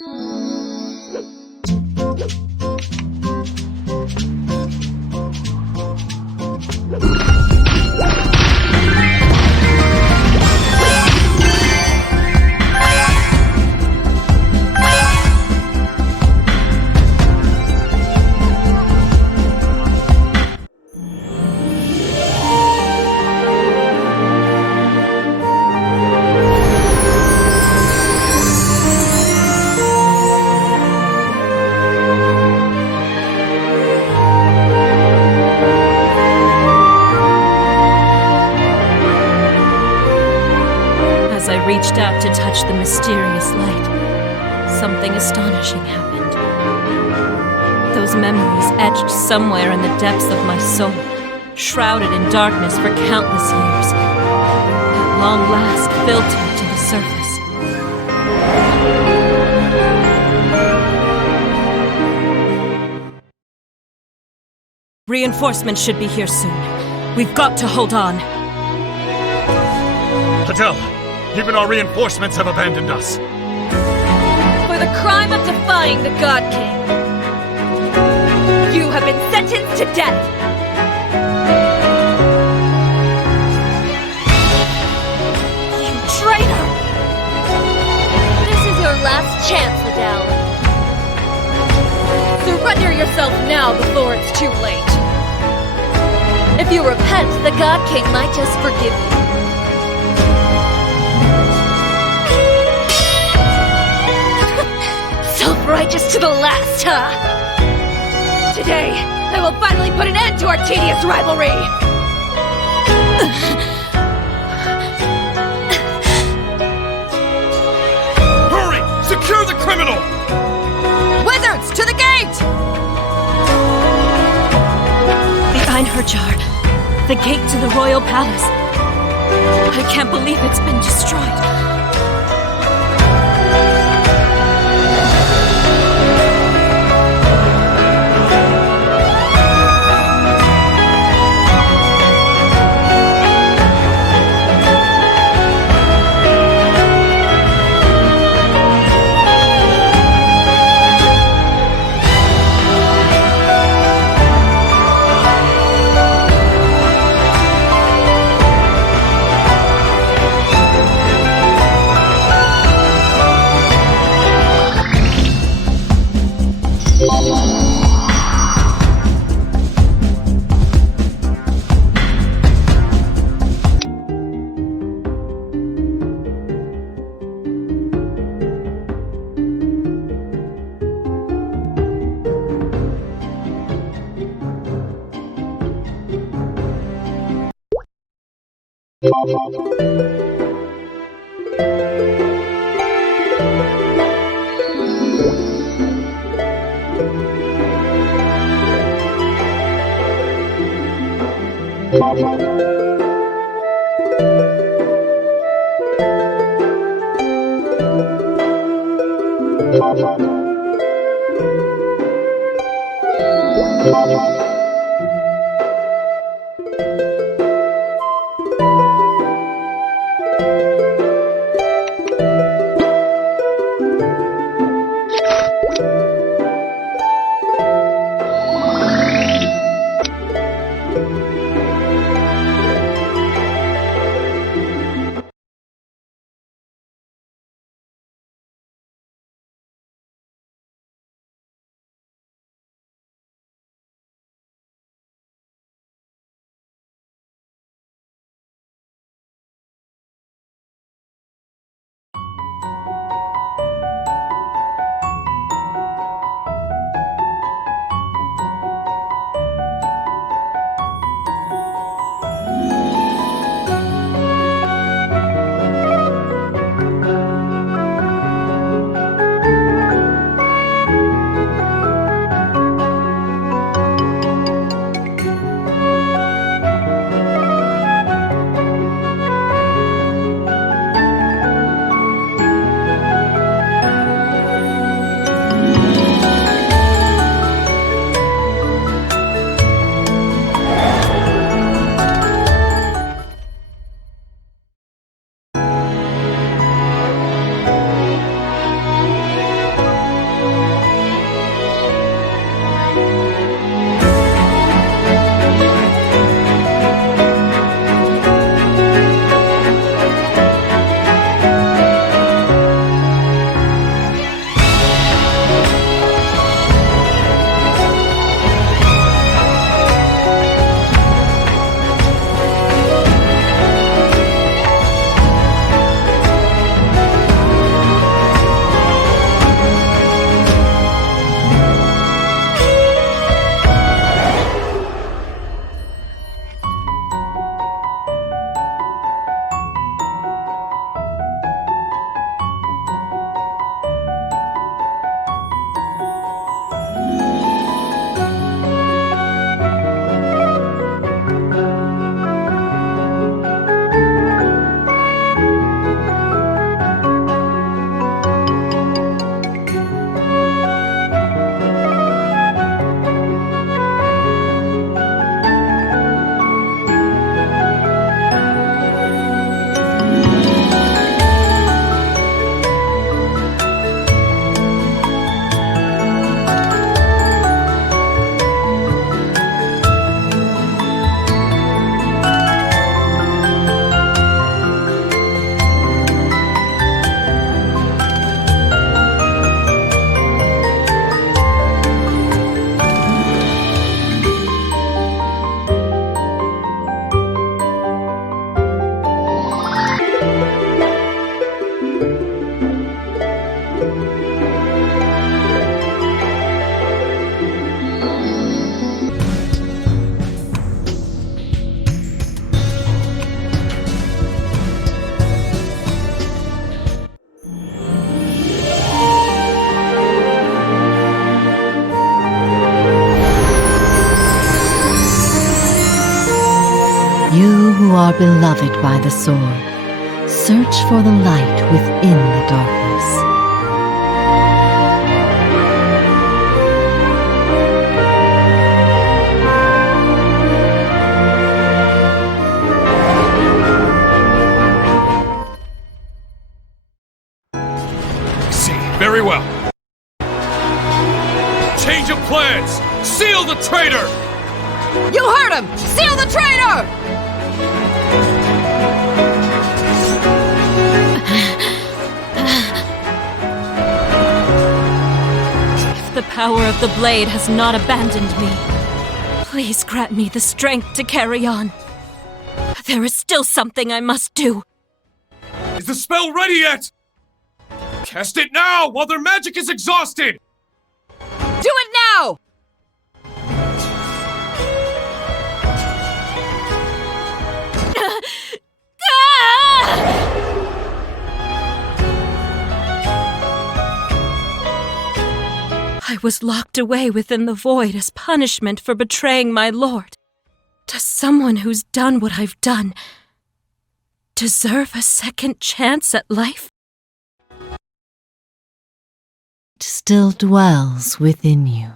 As I reached out to touch the mysterious light, something astonishing happened. Those memories etched somewhere in the depths of my soul, shrouded in darkness for countless years, at long last filtered to the surface. Reinforcements should be here soon. We've got to hold on. Adele, even our reinforcements have abandoned us. For the crime of defying the God King, you have been sentenced to death. You traitor! This is your last chance, Adele. Surrender yourself now before it's too late. If you repent, the God King might just forgive you. Self-righteous to the last, huh? Today, I will finally put an end to our tedious rivalry! Hurry! Secure the criminal! Wizards, to the gate! The Einherjar. The gate to the royal palace. I can't believe it's been destroyed. beloved by the sword, search for the light within the darkness. Very well. Change of plans! Seal the traitor! You heard him! Seal the traitor! If the power of the blade has not abandoned me, please grant me the strength to carry on. There is still something I must do. Is the spell ready yet? Cast it now, while their magic is exhausted! Do it now! I was locked away within the void as punishment for betraying my lord. Does someone who's done what I've done deserve a second chance at life? Still dwells within you.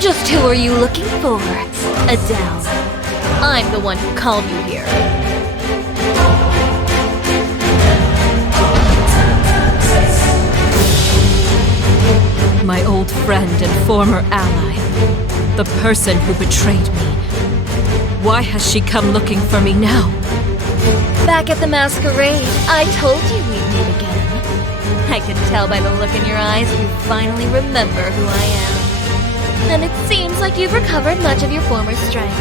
Just who are you looking for, Adele? I'm the one who called you here. My old friend and former ally. The person who betrayed me. Why has she come looking for me now? Back at the masquerade, I told you we'd meet again. I could tell by the look in your eyes you finally remember who I am. And it seems like you've recovered much of your former strength,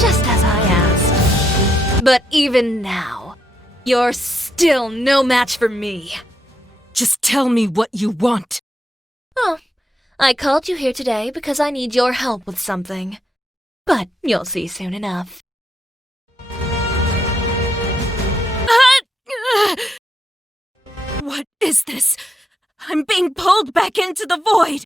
just as I asked. But even now, you're still no match for me. Just tell me what you want. Oh, I called you here today because I need your help with something. But you'll see soon enough. What is this? I'm being pulled back into the void!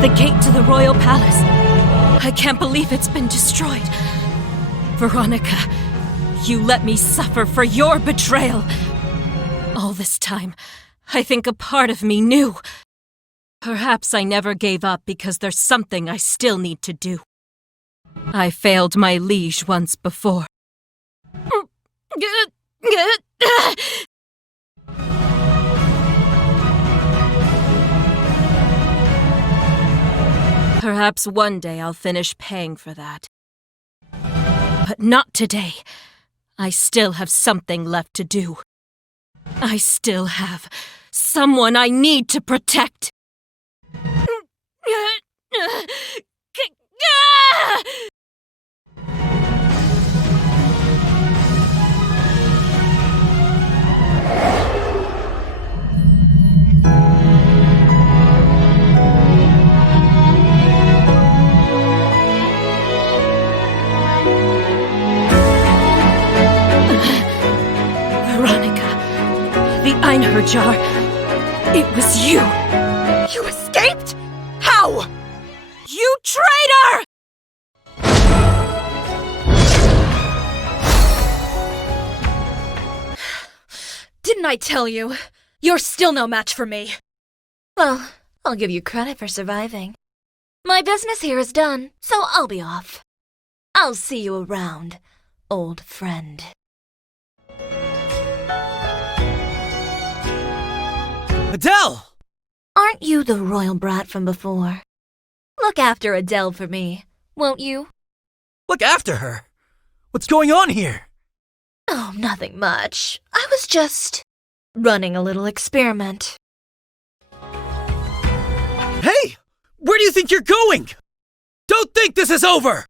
The gate to the royal palace. I can't believe it's been destroyed. Veronica, you let me suffer for your betrayal. All this time, I think a part of me knew. Perhaps I never gave up because there's something I still need to do. I failed my liege once before. Perhaps one day I'll finish paying for that. But not today. I still have something left to do. I still have someone I need to protect. The Einhör jar. It was you. You escaped? How? You traitor! Didn't I tell you? You're still no match for me. Well, I'll give you credit for surviving. My business here is done, so I'll be off. I'll see you around, old friend. Adele! Aren't you the royal brat from before? Look after Adele for me, won't you? Look after her! What's going on here? Oh, nothing much. I was just running a little experiment. Hey! Where do you think you're going? Don't think this is over!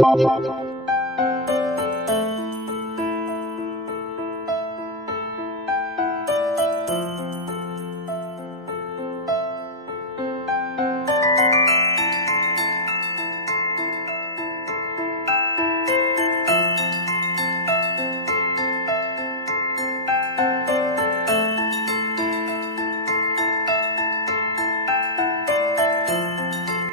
Thank you.